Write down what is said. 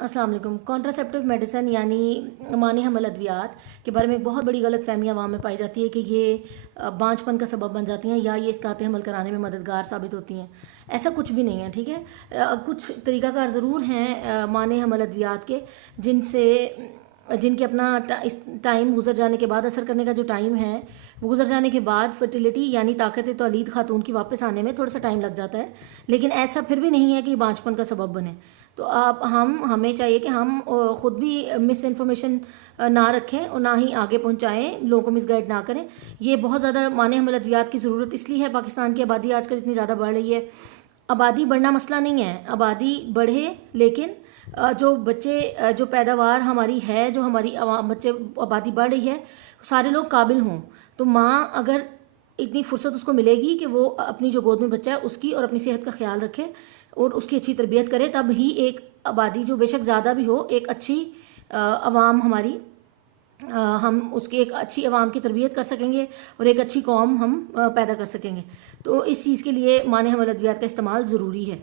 अस्सलाम वालेकुम। Contraceptive medicine यानी मानी हमल अद्वियात के बारे में एक बहुत बड़ी गलत फहमी अवाम में पाई जाती है कि ये बांझपन का सबब बन जाती हैं या ये इसकाते हमल कराने में मददगार साबित होती हैं। ऐसा कुछ भी नहीं है, ठीक है। कुछ तरीक़ाकार ज़रूर हैं मानी हमल अद्वियात के जिनके अपना इस टाइम गुजर जाने के बाद, असर करने का जो टाइम है वो गुजर जाने के बाद फर्टिलिटी यानी ताकत तौलीद खातून की वापस आने में थोड़ा सा टाइम लग जाता है, लेकिन ऐसा फिर भी नहीं है कि बांझपन का सबब बने। तो आप हमें चाहिए कि हम ख़ुद भी मिस इन्फॉर्मेशन ना रखें और ना ही आगे पहुंचाएं, लोगों को मिसगाइड ना करें। ये बहुत ज़्यादा माने हमल अद्वियात की ज़रूरत इसलिए है, पाकिस्तान की आबादी आजकल इतनी ज़्यादा बढ़ रही है। आबादी बढ़ना मसला नहीं है, आबादी बढ़े, लेकिन जो बच्चे जो पैदावार हमारी है, जो हमारी बच्चे आबादी बढ़ रही है, सारे लोग काबिल हों। तो माँ अगर इतनी फुर्सत उसको मिलेगी कि वो अपनी जो गोद में बच्चा है उसकी और अपनी सेहत का ख्याल रखे और उसकी अच्छी तरबियत करे, तब ही एक आबादी जो बेशक ज़्यादा भी हो, एक अच्छी अवाम हमारी हम उसकी एक अच्छी अवाम की तरबियत कर सकेंगे और एक अच्छी कौम हम पैदा कर सकेंगे। तो इस चीज़ के लिए माने हमल अद्वियात का इस्तेमाल ज़रूरी है।